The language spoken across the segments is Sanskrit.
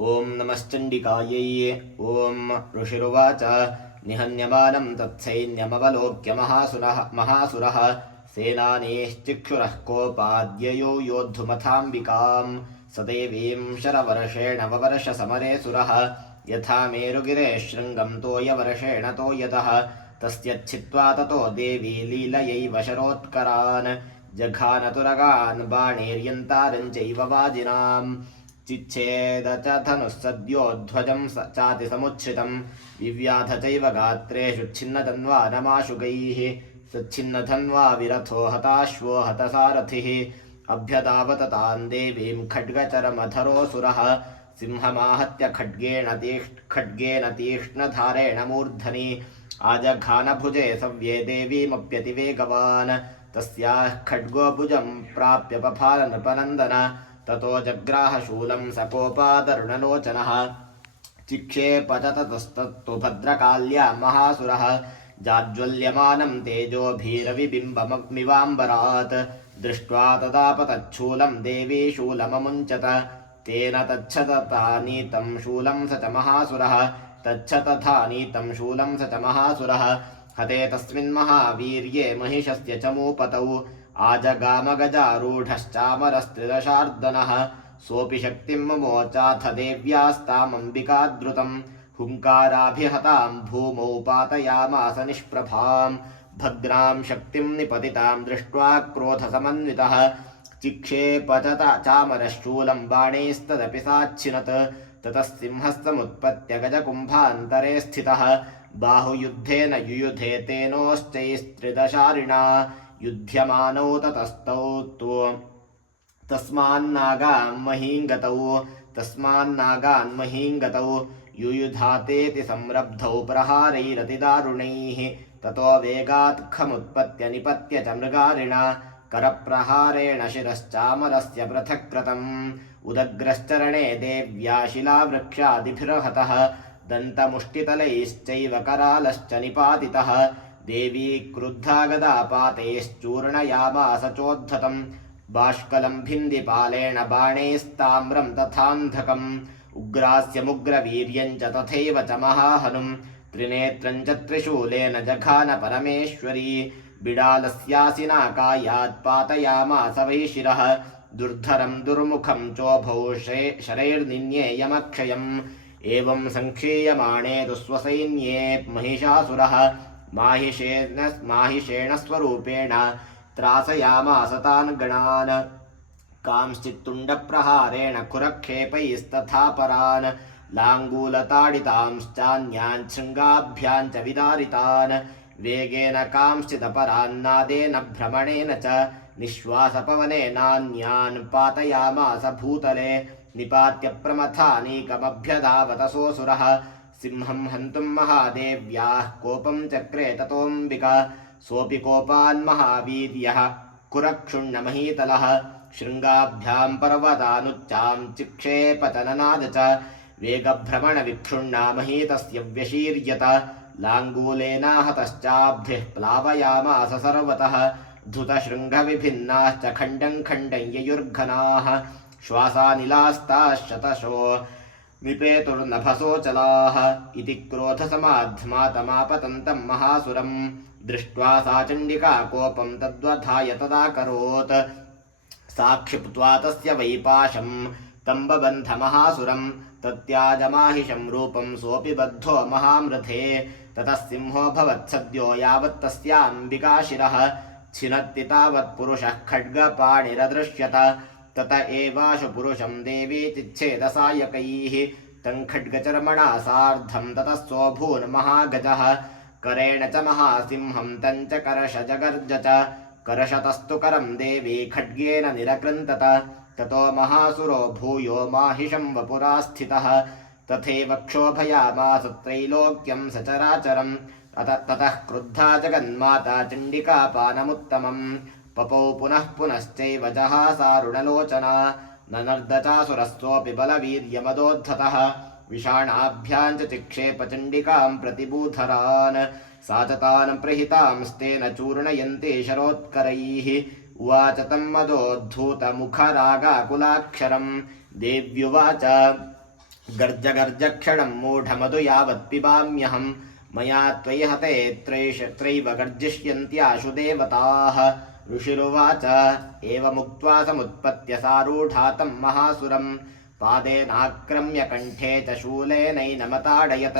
ओं नमश्चण्डिकायै। ओं ऋषिरुवाच निहन्यमानं तत्सैन्यमवलोक्य महासुरः सेनानीश्चिक्षुरः कोपाद्ययो योद्धुमथाम्बिकां स देवीं शरवर्षेण ववर्ष समरे सुरः यथा मेरुगिरे शृङ्गं तोयवर्षेण तोयतः तस्यच्छित्वा ततो देवी लीलयैव शरोत्करान् जघानतुरगान् बाणैर्यन्तारञ्चैव वाजिनाम् चिच्छेद च धनुः सद्योध्वजं चाति समुच्छ्रितं विव्याध चैव गात्रेषु छिन्नतन्वा नमाशुगैः सच्छिन्नधन्वा विरथो हताश्वो हतसारथिः अभ्यतावत तां देवीं खड्गचरमधरोऽसुरः सिंहमाहत्य खड्गेन तीक्ष्णधारेण मूर्धनि आजघानभुजे सव्ये देवीमप्यतिवेगवान् तस्याः खड्गो भुजं प्राप्य पफाल नृपनन्दन ततो जग्राहशूलं सकोपादरुणलोचनः चिक्षेप च ततस्तत्तु भद्रकाल्या महासुरः जाज्वल्यमानं तेजोभिरविबिम्बमिवाम्बरात् दृष्ट्वा तदापतच्छूलं देवी शूलममुञ्चत तेन तच्छतथानीतं शूलं स च महासुरः तच्छतथानीतं शूलं स च महासुरः हते तस्मिन् महावीर्ये महिषस्य च मूपतौ आजगामगजारूढश्चामरस्त्रिदशार्दनः सोऽपि शक्तिं ममोचाथ देव्यास्तामम्बिकाद्रुतं हुङ्काराभिहतां भूमौ पातयामास निष्प्रभां भद्रां शक्तिं निपतितां दृष्ट्वा क्रोधसमन्वितः चिक्षेप च चामरशूलं बाणैस्तदपि साच्छिनत् ततः सिंहस्तमुत्पत्य गजकुम्भान्तरे स्थितः बाहुयुद्धेन युयुधे तेनोश्चैस्त्रिदशारिणा युध्यमानौ ततस्तौ तस्मान्नागान्महीङ्गतौ युयुधातेति संरब्धौ प्रहारैरतिदारुणैः ततो वेगात् खमुत्पत्य निपत्य च मृगारिणा करप्रहारेण शिरश्चामरस्य पृथक्कृतम् उदग्रश्चरणे देव्या शिलावृक्षादिभिर्हतः दन्तमुष्टितलैश्चैव करालश्च निपातितः देवी क्रुद्धा गदापातैश्चूर्णयामास चोद्धतं बाष्कलं भिन्दिपालेन बाणैस्ताम्रं तथान्धकम् उग्रास्यमुग्रवीर्यं च तथैव च महाहनुं त्रिनेत्रं च त्रिशूलेन जघान परमेश्वरी बिडालस्यासिना कायात् पातयामास वै शिरः दुर्धरं दुर्मुखं चोभौ शरैर्निन्येयमक्षयम् एवं संक्षीयमाणे तु स्वसैन्ये महिषासुरः माहिषेण स्वरूपेण त्रासयामास तान् गणान् कांश्चित्तुण्डप्रहारेण खुरक्षेपैस्तथा परान् लाङ्गूलताडितांश्चान्यान् शृङ्गाभ्यां च विदारितान् वेगेन कांश्चिदपरान्नादेन भ्रमणेन च निःश्वासपवनेनान्यान् पातयामास भूतले निपात्य प्रमथानीकमभ्यधावतसोऽसुरः सिंहं हन्तुं महादेव्याः कोपं चक्रे ततोऽम्बिका सोऽपि कोपान् महावीर्यः कुरक्षुण्णमहीतलः शृङ्गाभ्यां पर्वतानुच्चां चिक्षेप च ननाद च वेगभ्रमणविक्षुण्णा महीतस्य व्यशीर्यत लाङ्गूलेनाहतश्चाब्धिः प्लावयामास सर्वतः धुतशृङ्गविभिन्नाश्च खण्डं खण्डं ययुर्घनाः श्वासानिलास्ताः शतशो निपेतुर्नभसोचलाः इति क्रोधसमाध्मातमापतन्तं महासुरं दृष्ट्वा सा चण्डिका कोपं तद्वधाय तदाकरोत् सा क्षिप्त्वा तस्य वैपाशं तम्बबन्ध महासुरं तत्याजमाहिषं रूपं सोऽपि बद्धो महामृधे ततः सिंहो भवत्सद्यो यावत् तस्याम्बिकाशिरः छिनत्ति तावत् पुरुषः खड्गपाणिरदृश्यत तत एवाशु पुरुषं देवी चिच्छेदसायकैः तं खड्गचर्मणा सार्धं ततः सोऽभून् महागजः करेण च महासिंहं तं च कर्ष जगर्ज च कर्षतस्तु करं देवी खड्गेन निरकृन्तत ततो महासुरो भूयो माहिषं वपुरा स्थितः तथैव क्षोभयामास त्रैलोक्यं सचराचरं ततः क्रुद्धा जगन्माता चण्डिकापानमुत्तमम् पपौ पुनः पुनश्चैव जहासारुणलोचना ननर्दचासुरस्सोऽपि बलवीर्यमदोद्धतः विषाणाभ्यां च चिक्षेप चण्डिकां प्रतिबूधरान् सा च तान् प्रहितांस्तेन चूर्णयन्ती शरोत्करैः उवाच तं मदोद्धूतमुखरागाकुलाक्षरं देव्युवाच गर्ज गर्ज क्षणं मूढमधु यावत् पिबाम्यहं मया त्वयि हते त्रैव गर्जिष्यन्त्याशु देवताः ऋषिरुवाच एवमुक्त्वा समुत्पत्य सारूढा तं महासुरं पादेनाक्रम्य कण्ठे च शूलेनैनमताडयत्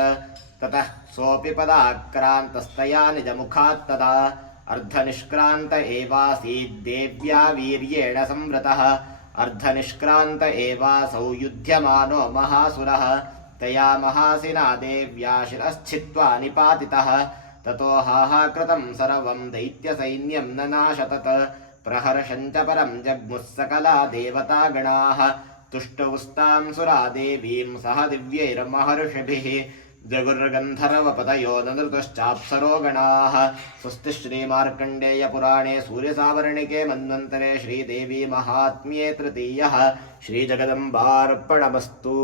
ततः सोऽपि पदाक्रान्तस्तया निजमुखात् तदा अर्धनिष्क्रान्त एवासीद्देव्या वीर्येण संवृतः अर्धनिष्क्रान्त एवासौ युध्यमानो महासुरः तया महासिना देव्या शिरश्छित्त्वा निपातितः ततो हाहाकृतं सर्वं दैत्यसैन्यं ननाशतत् प्रहर्षं च परं जग्मुः सकला देवतागणाः तुष्टुस्तां सुरा देवीं सह दिव्यैर्महर्षिभिः जगुर्गन्धर्वपतयो नृतश्चाप्सरो गणाः स्वस्ति श्रीमार्कण्डेयपुराणे सूर्यसावर्णिके मन्वन्तरे श्रीदेवी महात्म्ये तृतीयः श्रीजगदम्बार्पणमस्तु।